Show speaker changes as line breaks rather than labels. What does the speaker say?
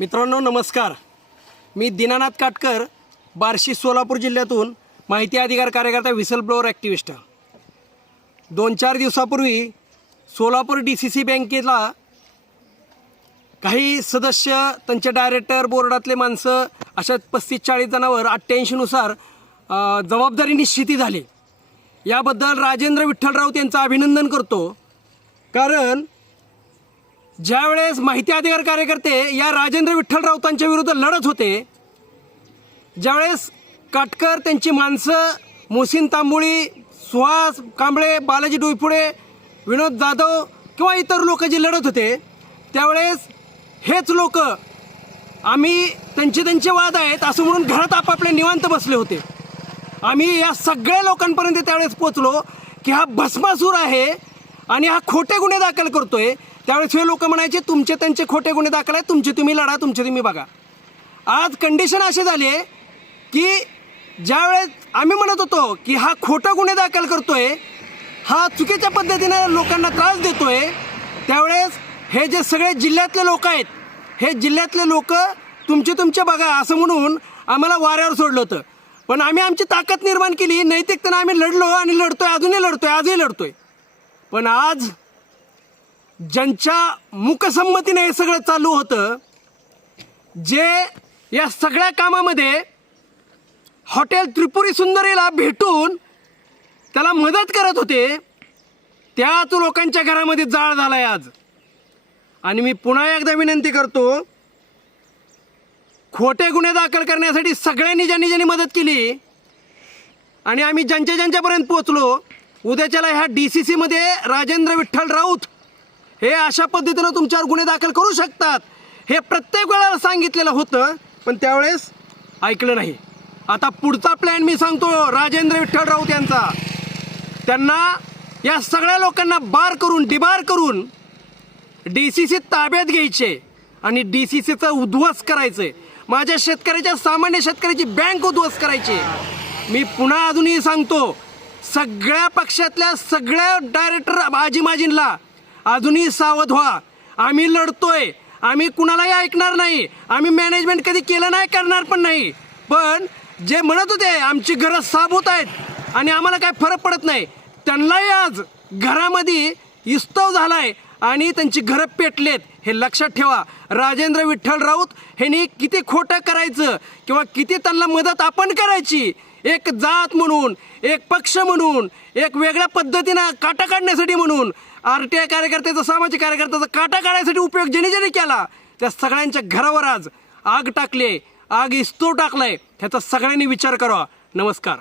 मित्रांनो नमस्कार. मी दीनानाथ काटकर बार्शी सोलापूर जिल्ह्यातून माहिती अधिकार कार्यकर्ता व्हिसल ब्लोअर ॲक्टिव्हिस्ट दोन चार दिवसापूर्वी सोलापूर डी सी सी बँकेला काही सदस्य त्यांचे डायरेक्टर बोर्डातले माणसं अशा पस्तीस चाळीस जणांवर अठ्ठ्याऐंशीनुसार जबाबदारी निश्चिती झाली. याबद्दल राजेंद्र विठ्ठल राऊत यांचं अभिनंदन करतो. कारण ज्यावेळेस माहिती अधिकार कार्यकर्ते या राजेंद्र विठ्ठल राऊतांच्या विरुद्ध लढत होते ज्यावेळेस काटकर त्यांची माणसं मोहसिन तांबोळी सुहास कांबळे बालाजी डोईफुडे विनोद जाधव किंवा इतर लोक जे लढत होते त्यावेळेस हेच लोक आम्ही त्यांचे त्यांचे वाद आहेत असं म्हणून घरात आपापले निवांत बसले होते. आम्ही या सगळ्या लोकांपर्यंत त्यावेळेस पोचलो की हा भस्मासूर आहे आणि हा खोटे गुन्हे दाखल करतोय. त्यावेळेस हे लोक म्हणायचे तुमचे त्यांचे खोटे गुन्हे दाखल आहेत तुमचे तुम्ही लढा तुमचे तुम्ही बघा. आज कंडिशन अशी झाली आहे की ज्यावेळेस आम्ही म्हणत होतो की हा खोटा गुन्हे दाखल करतोय हा चुकीच्या पद्धतीने लोकांना त्रास देतोय त्यावेळेस हे जे सगळे जिल्ह्यातले लोक आहेत हे जिल्ह्यातले लोक तुमचे तुमचे बघा असं म्हणून आम्हाला वाऱ्यावर सोडलं होतं. पण आम्ही आमची ताकद निर्माण केली नैतिकतेनं आम्ही लढलो आणि लढतोय अजूनही लढतोय आजही लढतोय. पण आज ज्यांच्या मुकसंमतीने हे सगळं चालू होतं जे या सगळ्या कामामध्ये हॉटेल त्रिपुरी सुंदरीला भेटून त्याला मदत करत होते त्याच लोकांच्या घरामध्ये जाळ झालाय आज. आणि मी पुन्हा एकदा विनंती करतो खोटे गुन्हे दाखल करण्यासाठी सगळ्यांनी ज्यांनी ज्यांनी मदत केली आणि आम्ही ज्यांच्या ज्यांच्यापर्यंत पोहोचलो उद्याच्याला ह्या डी सी सीमध्ये राजेंद्र विठ्ठल राऊत हे अशा पद्धतीनं तुमच्यावर गुन्हे दाखल करू शकतात. हे प्रत्येक वेळेला सांगितलेलं होतं पण त्यावेळेस ऐकलं नाही. आता पुढचा प्लॅन मी सांगतो राजेंद्र विठ्ठल राऊत यांचा. त्यांना या सगळ्या लोकांना बार करून डिबार करून डी सी सी ताब्यात घ्यायचे आणि डी सी सीचं उद्ध्वस्त करायचं माझ्या शेतकऱ्याच्या सामान्य शेतकऱ्याची बँक उद्ध्वस्त करायची. मी पुन्हा अजूनही सांगतो सगळ्या पक्षातल्या सगळ्या डायरेक्टर आजी माजींना अजूनही सावध व्हा. आम्ही लढतोय. आम्ही कुणालाही ऐकणार नाही. आम्ही मॅनेजमेंट कधी केलं नाही करणार पण नाही. पण जे म्हणत होते आमची घरं साफ होत आहेत आणि आम्हाला काय फरक पडत नाही त्यांनाही आज घरामध्ये इस्तव झालाय आणि त्यांची घरं पेटलेत. हे लक्षात ठेवा. राजेंद्र विठ्ठल राऊत ह्यांनी किती खोटं करायचं किंवा किती त्यांना मदत आपण करायची एक जात म्हणून एक पक्ष म्हणून एक वेगळ्या पद्धतीनं काटा काढण्यासाठी म्हणून आर टी आय कार्यकर्त्याचा सामाजिक कार्यकर्त्याचा काटा काढण्यासाठी उपयोग ज्याने ज्याने केला त्या सगळ्यांच्या घरावर आज आग टाकली आग इस्तो टाकलाय ह्याचा सगळ्यांनी विचार करावा. नमस्कार.